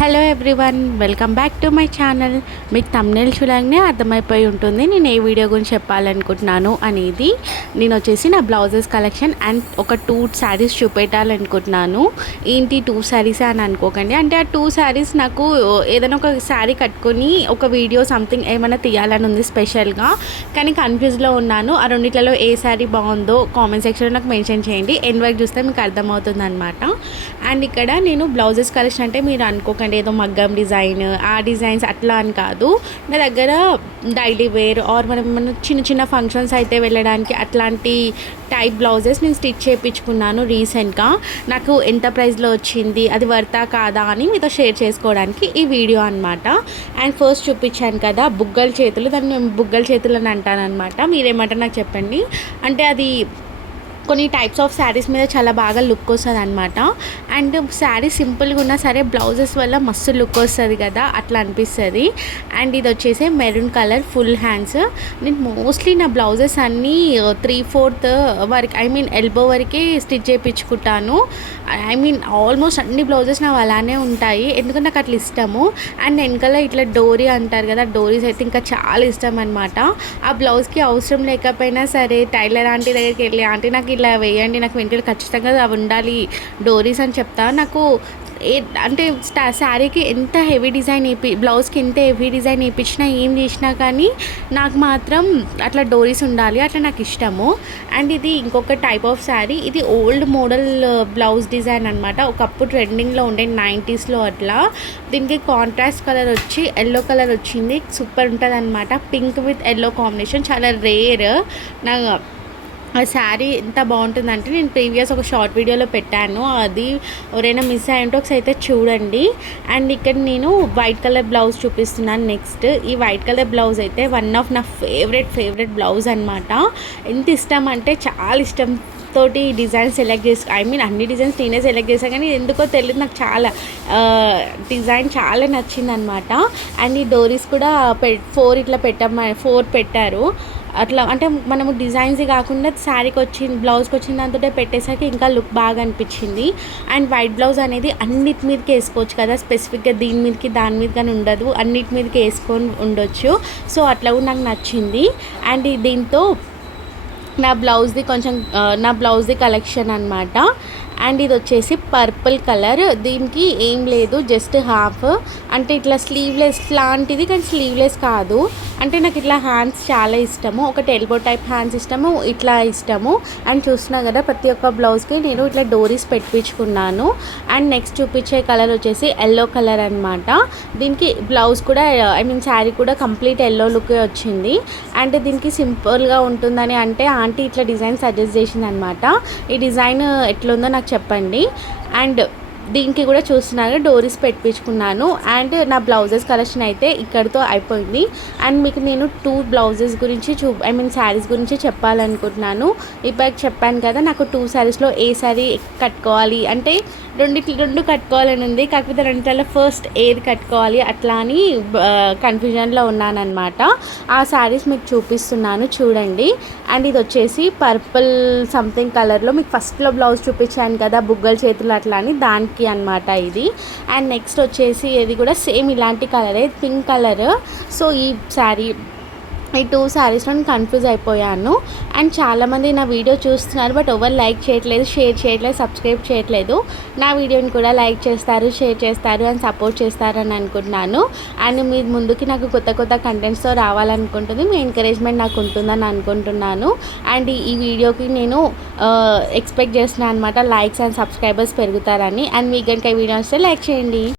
Hello everyone, welcome back to my channel. మీకు thumbnail చూడగానే అర్థమైపోయి ఉంటుంది నేను ఏ వీడియో గురించి చెప్పాలనుకుంటున్నాను అనేది. నేను వచ్చేసి నా బ్లౌజెస్ కలెక్షన్ అండ్ ఒక 2 శారీస్ చూపెట్టాలనుకుంటున్నాను. ఏంటి 2 శారీస్ అని అనుకోకండి. అంటే ఆ 2 శారీస్ నాకు ఏదైనా ఒక శారీ కట్టుకొని ఒక వీడియో సంథింగ్ ఏమైనా తీయాలని ఉంది స్పెషల్గా, కానీ కన్ఫ్యూజ్లో ఉన్నాను. ఆ రెండిట్లలో ఏ శారీ బాగుందో కామెంట్ సెక్షన్లో నాకు మెన్షన్ చేయండి. ఎండ్ వరకు చూస్తే మీకు అర్థమవుతుంది అనమాట. అండ్ ఇక్కడ నేను బ్లౌజెస్ కలెక్షన్ అంటే మీరు అనుకోకండి ఏదో మగ్గం డిజైన్ ఆ డిజైన్స్ అట్లా అని కాదు. నా దగ్గర డైలీ వేర్ ఆర్ మనం చిన్న చిన్న ఫంక్షన్స్ అయితే వెళ్ళడానికి అట్లాంటి టైప్ బ్లౌజెస్ నేను స్టిచ్ చేయించుకున్నాను రీసెంట్గా. నాకు ఎంత ప్రైస్లో వచ్చింది, అది వర్తా కాదా అని మీతో షేర్ చేసుకోవడానికి ఈ వీడియో అనమాట. అండ్ ఫస్ట్ చూపించాను కదా బుగ్గల చేతులు, దాన్ని మేము బుగ్గల చేతులు అని అంటానమాట. మీరేమంటారు నాకు చెప్పండి. అంటే అది కొన్ని టైప్స్ ఆఫ్ శారీస్ మీద చాలా బాగా లుక్ వస్తుంది అనమాట. అండ్ శారీ సింపుల్గా ఉన్నా సరే బ్లౌజెస్ వల్ల మస్తు లుక్ వస్తుంది కదా, అట్లా అనిపిస్తుంది. అండ్ ఇది వచ్చేసి మెరూన్ కలర్ ఫుల్ హ్యాండ్స్. నేను మోస్ట్లీ నా బ్లౌజెస్ అన్నీ 3/4 వరకు ఎల్బో వరకే స్టిచ్ చేయించుకుంటాను. ఆల్మోస్ట్ అన్ని బ్లౌజెస్ నాకు అలానే ఉంటాయి, ఎందుకంటే నాకు అట్లా ఇష్టము. అండ్ వెనకాల ఇట్లా డోరీ అంటారు కదా, డోరీస్ అయితే ఇంకా చాలా ఇష్టం అనమాట. ఆ బ్లౌజ్కి అవసరం లేకపోయినా సరే టైలర్ ఆంటీ దగ్గరికి వెళ్ళి ఆంటీ నాకు ఇలా వేయండి, నాకు వెంటనే ఖచ్చితంగా అవి ఉండాలి డోరీస్ అని చెప్తా. నాకు అంటే శారీకి ఎంత హెవీ డిజైన్ బ్లౌజ్కి ఎంత హెవీ డిజైన్ వేయించినా ఏం చేసినా కానీ నాకు మాత్రం అట్లా డోరీస్ ఉండాలి, అట్లా నాకు ఇష్టము. అండ్ ఇది ఇంకొక టైప్ ఆఫ్ శారీ. ఇది ఓల్డ్ మోడల్ బ్లౌజ్ డిజైన్ అనమాట. ఒకప్పుడు ట్రెండింగ్లో ఉండే 90స్లో అట్లా. దీనికి కాంట్రాస్ట్ కలర్ వచ్చి ఎల్లో కలర్ వచ్చింది, సూపర్ ఉంటుంది అనమాట. పింక్ విత్ ఎల్లో కాంబినేషన్ చాలా రేర్. నా ఆ శారీ ఎంత బాగుంటుందంటే నేను ప్రీవియస్ ఒక షార్ట్ వీడియోలో పెట్టాను, అది ఎవరైనా మిస్ అయ్యింటే ఒకసారి అయితే చూడండి. అండ్ ఇక్కడ నేను వైట్ కలర్ బ్లౌజ్ చూపిస్తున్నాను నెక్స్ట్. ఈ వైట్ కలర్ బ్లౌజ్ అయితే వన్ ఆఫ్ నా ఫేవరెట్ బ్లౌజ్ అనమాట. ఎంత ఇష్టం అంటే చాలా ఇష్టం తోటి డిజైన్ సెలెక్ట్ అన్ని డిజైన్స్ నేనే సెలెక్ట్ చేశాను, కానీ ఎందుకో తెలియదు నాకు చాలా డిజైన్ చాలా నచ్చింది అనమాట. అండ్ ఈ డోరీస్ కూడా 4 పెట్టారు. అట్లా అంటే మనము డిజైన్స్ కాకుండా శారీకి వచ్చింది బ్లౌజ్కి వచ్చిన దాంతో పెట్టేసరికి ఇంకా లుక్ బాగా అనిపించింది. అండ్ వైట్ బ్లౌజ్ అనేది అన్నిటి మీదకి వేసుకోవచ్చు కదా, స్పెసిఫిక్గా దీని మీదకి దాని మీద కానీ ఉండదు, అన్నిటి మీదకి వేసుకొని ఉండొచ్చు. సో అట్లా కూడా నాకు నచ్చింది. అండ్ దీంతో నా బ్లౌజ్ది కలెక్షన్ అనమాట. అండ్ ఇది వచ్చేసి పర్పుల్ కలర్. దీనికి ఏం లేదు, జస్ట్ హాఫ్ అంటే ఇట్లా స్లీవ్లెస్ లాంటిది, కానీ స్లీవ్లెస్ కాదు. అంటే నాకు ఇట్లా హ్యాండ్స్ చాలా ఇష్టము, ఒకటి ఎల్బో టైప్ హ్యాండ్స్ ఇష్టము, ఇట్లా ఇష్టము. అండ్ చూస్తున్నా కదా ప్రతి ఒక్క బ్లౌజ్కి నేను ఇట్లా డోరీస్ పెట్టించుకున్నాను. అండ్ నెక్స్ట్ చూపించే కలర్ వచ్చేసి ఎల్లో కలర్ అనమాట. దీనికి బ్లౌజ్ కూడా శారీ కూడా కంప్లీట్ ఎల్లో లుకే వచ్చింది. అండ్ దీనికి సింపుల్గా ఉంటుందని అంటే ఆంటీ ఇట్లా డిజైన్ సజెస్ట్ చేసింది అనమాట. ఈ డిజైన్ ఎట్లుందో నాకు చెప్పండి. అండ్ దీనికి కూడా చూస్తున్నారు డోరీస్ పెట్టించుకున్నాను. అండ్ నా బ్లౌజెస్ కలెక్షన్ అయితే ఇక్కడితో అయిపోయింది. అండ్ మీకు నేను 2 బ్లౌజెస్ గురించి శారీస్ గురించి చెప్పాలనుకుంటున్నాను. ఇప్పుడు చెప్పాను కదా నాకు 2 శారీస్లో ఏ శారీ కట్టుకోవాలి అంటే రెండు కట్టుకోవాలని ఉంది, కాకపోతే రెండిట్లో ఫస్ట్ ఏది కట్టుకోవాలి అట్లా అని కన్ఫ్యూజన్లో ఉన్నానన్నమాట. ఆ శారీస్ మీకు చూపిస్తున్నాను చూడండి. అండ్ ఇది వచ్చేసి పర్పుల్ సంథింగ్ కలర్లో మీకు ఫస్ట్లో బ్లౌజ్ చూపించాను కదా బుగ్గల చేతులు అట్లా అని, దానికి అనమాట ఇది. అండ్ నెక్స్ట్ వచ్చేసి ఇది కూడా సేమ్ ఇలాంటి కలరే, పింక్ కలర్. సో ఈ ఈ 2 శారీస్లో నేను కన్ఫ్యూజ్ అయిపోయాను. అండ్ చాలామంది నా వీడియో చూస్తున్నారు, బట్ ఎవరు లైక్ చేయట్లేదు, షేర్ చేయట్లేదు, సబ్స్క్రైబ్ చేయట్లేదు. నా వీడియోని కూడా లైక్ చేస్తారు, షేర్ చేస్తారు అండ్ సపోర్ట్ చేస్తారని అనుకుంటున్నాను. అండ్ మీ ముందుకి నాకు కొత్త కంటెంట్స్తో రావాలనుకుంటుంది, మీ ఎంకరేజ్మెంట్ నాకు ఉంటుందని అనుకుంటున్నాను. అండ్ ఈ వీడియోకి నేను ఎక్స్పెక్ట్ చేస్తున్నాను అనమాట లైక్స్ అండ్ సబ్స్క్రైబర్స్ పెరుగుతారని. అండ్ మీకు కనుక ఈ వీడియో వస్తే లైక్ చేయండి.